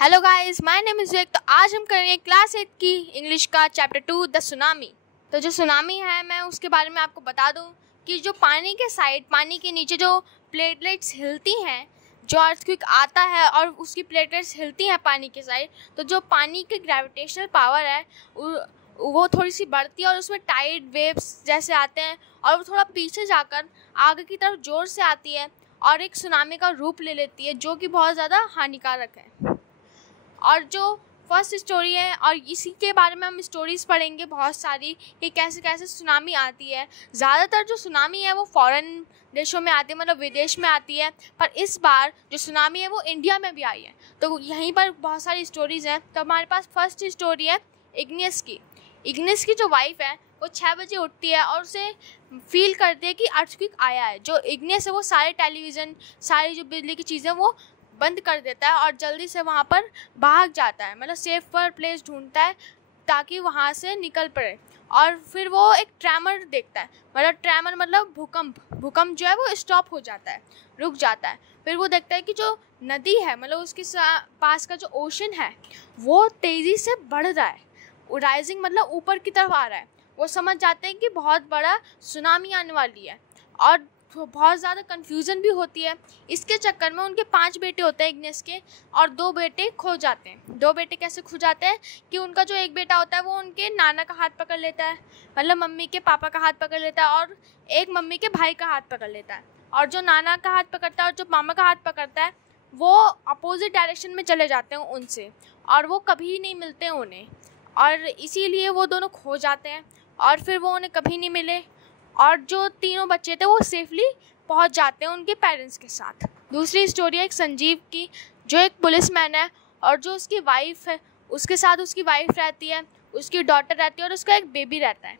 Hello guys, my name is Vik. तो आज हम करेंगे क्लास 8 की इंग्लिश का चैप्टर 2 द सुनामी। तो जो सुनामी है मैं उसके बारे में आपको बता दूं कि जो पानी के साइड, पानी के नीचे जो प्लेटलेट्स हिलती हैं, जो अर्थक्वेक आता है और उसकी प्लेटलेट्स हिलती हैं पानी के साइड, तो जो पानी की ग्रेविटेशनल पावर है वो थोड़ी सी बढ़ती है और उसमें टाइड वेव्स जैसे आते हैं और वो थोड़ा पीछे जाकर आगे की तरफ ज़ोर से आती है और एक सुनामी का रूप ले लेती है, जो कि बहुत ज़्यादा हानिकारक है। और जो फर्स्ट स्टोरी है, और इसी के बारे में हम स्टोरीज़ पढ़ेंगे बहुत सारी कि कैसे कैसे सुनामी आती है। ज़्यादातर जो सुनामी है वो फॉरेन देशों में आती है, मतलब विदेश में आती है, पर इस बार जो सुनामी है वो इंडिया में भी आई है। तो यहीं पर बहुत सारी स्टोरीज़ हैं। तो हमारे पास फर्स्ट स्टोरी है इग्नियस की। इग्नियस की जो वाइफ है वो 6 बजे उठती है और उसे फील करती है कि अर्थक्वेक आया है। जो इग्नियस है वो सारे टेलीविज़न, सारी जो बिजली की चीज़ें वो बंद कर देता है और जल्दी से वहाँ पर भाग जाता है, मतलब सेफर प्लेस ढूंढता है ताकि वहाँ से निकल पड़े। और फिर वो एक ट्रैमर देखता है, मतलब ट्रैमर मतलब भूकंप जो है वो स्टॉप हो जाता है, रुक जाता है। फिर वो देखता है कि जो नदी है, मतलब उसके पास का जो ओशन है वो तेज़ी से बढ़ रहा है, राइजिंग मतलब ऊपर की तरफ आ रहा है। वो समझ जाते हैं कि बहुत बड़ा सुनामी आने वाली है और बहुत ज़्यादा कन्फ्यूज़न भी होती है। इसके चक्कर में उनके 5 बेटे होते हैं इग्नियस के, और 2 बेटे खो जाते हैं। 2 बेटे कैसे खो जाते हैं कि उनका जो एक बेटा होता है वो उनके नाना का हाथ पकड़ लेता है, मतलब मम्मी के पापा का हाथ पकड़ लेता है, और एक मम्मी के भाई का हाथ पकड़ लेता है। और जो नाना का हाथ पकड़ता है और जो मामा का हाथ पकड़ता है वो अपोजिट डायरेक्शन में चले जाते हैं उनसे, और वो कभी नहीं मिलते हैं उन्हें, और इसीलिए वो दोनों खो जाते हैं और फिर वो उन्हें कभी नहीं मिले। और जो तीनों बच्चे थे वो सेफली पहुंच जाते हैं उनके पेरेंट्स के साथ। दूसरी स्टोरी है एक संजीव की, जो एक पुलिसमैन है और जो उसकी वाइफ है, उसके साथ उसकी वाइफ रहती है, उसकी डॉटर रहती है और उसका एक बेबी रहता है।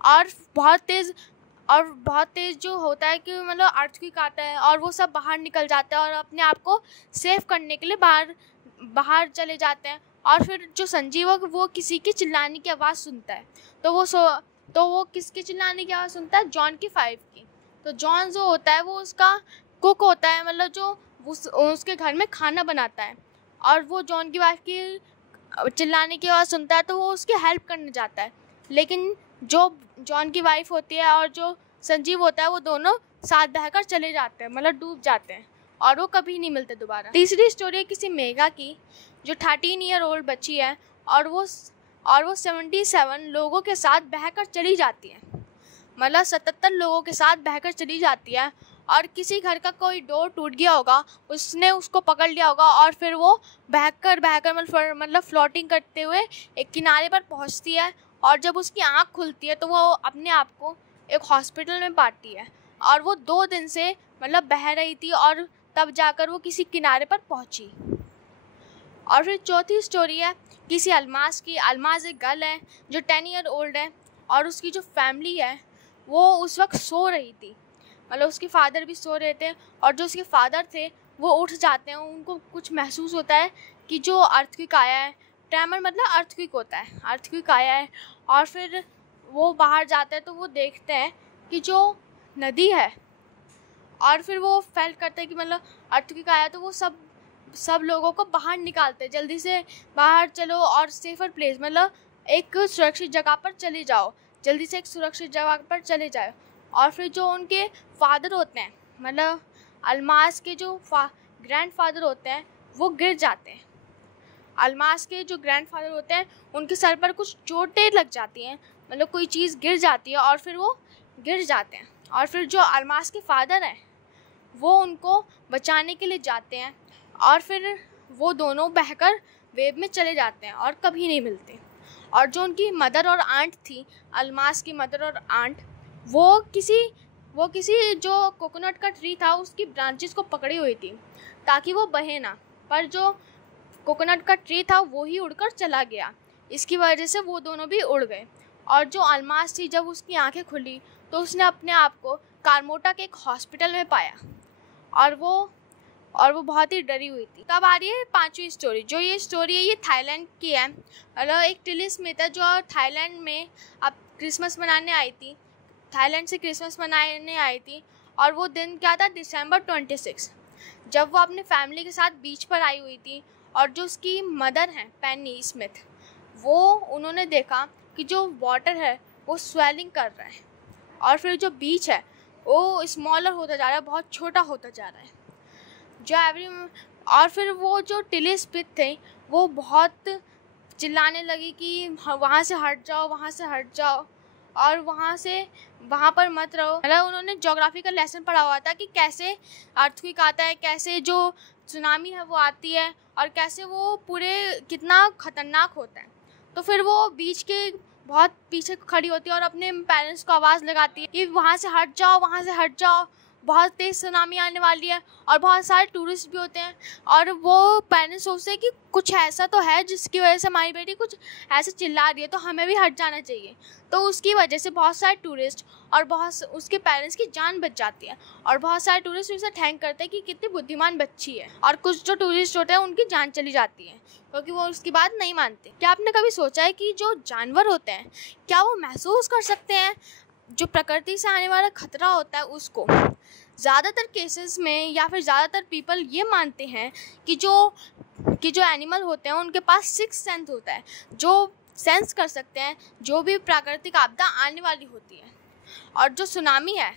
और बहुत तेज़ जो होता है कि मतलब अर्थक्वेक आता है और वो सब बाहर निकल जाते हैं और अपने आप को सेव करने के लिए बाहर चले जाते हैं। और फिर जो संजीव है वो किसी की चिल्लाने की आवाज़ सुनता है, तो वो किसके चिल्लाने की आवाज़ सुनता है? जॉन की 5 की। तो जॉन जो होता है वो उसका कुक होता है, मतलब जो उसके घर में खाना बनाता है, और वो जॉन की वाइफ की चिल्लाने की आवाज़ सुनता है तो वो उसकी हेल्प करने जाता है। लेकिन जो जॉन की वाइफ होती है और जो संजीव होता है वो दोनों साथ बहकर चले जाते हैं, मतलब डूब जाते हैं और वो कभी नहीं मिलते दोबारा। तीसरी स्टोरी है किसी मेघा की, जो 13 ईयर ओल्ड बच्ची है और वो 77 लोगों के साथ बहकर चली जाती है, मतलब 77 लोगों के साथ बहकर चली जाती है। और किसी घर का कोई डोर टूट गया होगा, उसने उसको पकड़ लिया होगा और फिर वो बहकर मतलब फ्लोटिंग करते हुए एक किनारे पर पहुंचती है। और जब उसकी आँख खुलती है तो वो अपने आप को एक हॉस्पिटल में पाती है, और वो 2 दिन से मतलब बह रही थी और तब जाकर वो किसी किनारे पर पहुंची। और फिर चौथी स्टोरी है किसी अलमास की। अलमास एक गर्ल है जो 10 ईयर ओल्ड है और उसकी जो फैमिली है वो उस वक्त सो रही थी, मतलब उसके फादर भी सो रहे थे, और जो उसके फादर थे वो उठ जाते हैं। उनको कुछ महसूस होता है कि जो अर्थक्वेक आया है, ट्रेमर मतलब अर्थक्वेक होता है, अर्थक्वेक आया है। और फिर वो बाहर जाते हैं तो वो देखते हैं कि जो नदी है, और फिर वो फील करते हैं कि मतलब अर्थक्वेक आया, तो वो सब लोगों को बाहर निकालते हैं, जल्दी से बाहर चलो और सेफर प्लेस, मतलब एक सुरक्षित जगह पर चले जाओ, जल्दी से एक सुरक्षित जगह पर चले जाओ। और फिर जो उनके फादर होते हैं, मतलब अलमास के जो ग्रैंडफादर होते हैं वो गिर जाते हैं। अलमास के जो ग्रैंडफादर होते हैं उनके सर पर कुछ चोटें लग जाती हैं, मतलब कोई चीज़ गिर जाती है और फिर वो गिर जाते हैं। और फिर जो अलमास के फादर हैं वो उनको बचाने के लिए जाते हैं, और फिर वो दोनों बहकर वेव में चले जाते हैं और कभी नहीं मिलते। और जो उनकी मदर और आंट थी, अलमास की मदर और आंट, वो किसी जो कोकोनट का ट्री था उसकी ब्रांचेस को पकड़ी हुई थी ताकि वो बहे ना, पर जो कोकोनट का ट्री था वो ही उड़कर चला गया। इसकी वजह से वो दोनों भी उड़ गए। और जो अलमास थी, जब उसकी आंखें खुली तो उसने अपने आप को कारमोटा के एक हॉस्पिटल में पाया, और वो बहुत ही डरी हुई थी। तब आ रही है 5वीं स्टोरी। जो ये स्टोरी है ये थाईलैंड की है, मतलब एक टिली स्मिथ है जो थाईलैंड में अब क्रिसमस मनाने आई थी, थाईलैंड से क्रिसमस मनाने आई थी। और वो दिन क्या था? दिसंबर 26, जब वो अपने फैमिली के साथ बीच पर आई हुई थी और जो उसकी मदर हैं पेनी स्मिथ, वो उन्होंने देखा कि जो वाटर है वो स्वेलिंग कर रहा है और फिर जो बीच है वो स्मॉलर होता जा रहा है, बहुत छोटा होता जा रहा है। और फिर वो जो टिली स्मिथ थे वो बहुत चिल्लाने लगी कि वहाँ से हट जाओ, वहाँ से हट जाओ और वहाँ पर मत रहो। मतलब उन्होंने ज्योग्राफी का लेसन पढ़ा हुआ था कि कैसे अर्थक्वेक आता है, कैसे जो सुनामी है वो आती है और कैसे वो पूरे कितना ख़तरनाक होता है। तो फिर वो बीच के बहुत पीछे खड़ी होती है और अपने पेरेंट्स को आवाज़ लगाती है कि वहाँ से हट जाओ, वहाँ से हट जाओ, बहुत तेज़ सुनामी आने वाली है। और बहुत सारे टूरिस्ट भी होते हैं और वो पेरेंट्स सोचते हैं कि कुछ ऐसा तो है जिसकी वजह से हमारी बेटी कुछ ऐसे चिल्ला रही है, तो हमें भी हट जाना चाहिए। तो उसकी वजह से बहुत सारे टूरिस्ट और उसके पेरेंट्स की जान बच जाती है और बहुत सारे टूरिस्ट उसे थैंक करते हैं कि कितनी बुद्धिमान बच्ची है। और कुछ जो टूरिस्ट होते हैं उनकी जान चली जाती है क्योंकि वो उसकी बात नहीं मानते। क्या आपने कभी सोचा है कि जो जानवर होते हैं क्या वो महसूस कर सकते हैं जो प्रकृति से आने वाला खतरा होता है उसको? ज़्यादातर केसेस में या फिर ज़्यादातर पीपल ये मानते हैं कि जो एनिमल होते हैं उनके पास सिक्स्थ सेंस होता है, जो सेंस कर सकते हैं जो भी प्राकृतिक आपदा आने वाली होती है। और जो सुनामी है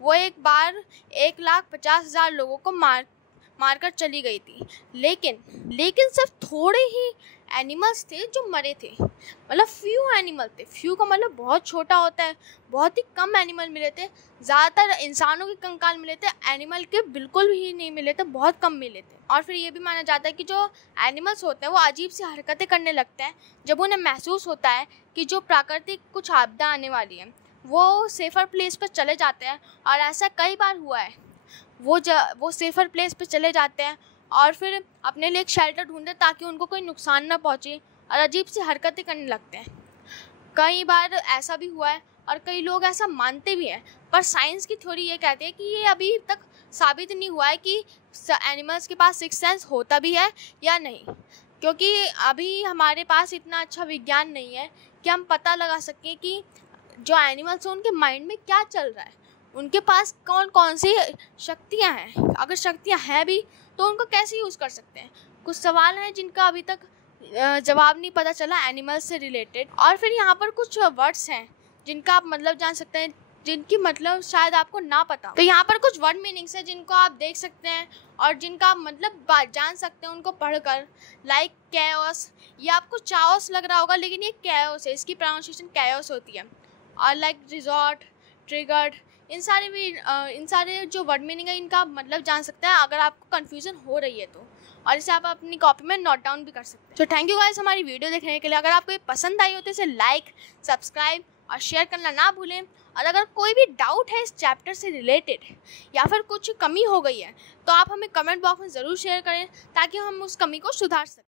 वो एक बार 1,50,000 लोगों को मारकर चली गई थी, लेकिन सिर्फ थोड़े ही एनिमल्स थे जो मरे थे। मतलब फ्यू एनिमल थे, फ्यू का मतलब बहुत छोटा होता है, बहुत ही कम एनिमल मिले थे। ज़्यादातर इंसानों के कंकाल मिले थे, एनिमल के बिल्कुल ही नहीं मिले थे, बहुत कम मिले थे। और फिर ये भी माना जाता है कि जो एनिमल्स होते हैं वो अजीब सी हरकतें करने लगते हैं जब उन्हें महसूस होता है कि जो प्राकृतिक कुछ आपदा आने वाली है। वो सेफ़र प्लेस पर चले जाते हैं और ऐसा कई बार हुआ है। वो सेफ़र प्लेस पर चले जाते हैं और फिर अपने लिए एक शेल्टर ढूंढते ताकि उनको कोई नुकसान ना पहुंचे और अजीब सी हरकतें करने लगते हैं। कई बार ऐसा भी हुआ है और कई लोग ऐसा मानते भी हैं, पर साइंस की थ्योरी ये कहती है कि ये अभी तक साबित नहीं हुआ है कि एनिमल्स के पास सिक्स्थ सेंस होता भी है या नहीं, क्योंकि अभी हमारे पास इतना अच्छा विज्ञान नहीं है कि हम पता लगा सकें कि जो एनिमल्स हैं उनके माइंड में क्या चल रहा है, उनके पास कौन कौन सी शक्तियाँ हैं, अगर शक्तियाँ हैं भी तो उनको कैसे यूज़ कर सकते हैं। कुछ सवाल हैं जिनका अभी तक जवाब नहीं पता चला एनिमल्स से रिलेटेड। और फिर यहाँ पर कुछ वर्ड्स हैं जिनका आप मतलब जान सकते हैं, जिनकी मतलब शायद आपको ना पता हो। तो यहाँ पर कुछ वर्ड मीनिंग्स हैं जिनको आप देख सकते हैं और जिनका आप मतलब जान सकते हैं उनको पढ़कर। लाइक कैओस, ये आपको चाओस लग रहा होगा लेकिन ये कैओस है, इसकी प्रोनाउंसिएशन कैओस होती है। और लाइक रिजॉर्ट, ट्रिगर्ड, इन सारे जो वर्ड मीनिंग है इनका आप मतलब जान सकते हैं अगर आपको कन्फ्यूज़न हो रही है तो। और इसे आप अपनी कॉपी में नोट डाउन भी कर सकते हैं। तो थैंक यू गाइस हमारी वीडियो देखने के लिए। अगर आपको ये पसंद आई हो तो इसे लाइक, सब्सक्राइब और शेयर करना ना भूलें। और अगर कोई भी डाउट है इस चैप्टर से रिलेटेड या फिर कुछ कमी हो गई है तो आप हमें कमेंट बॉक्स में ज़रूर शेयर करें ताकि हम उस कमी को सुधार सकें।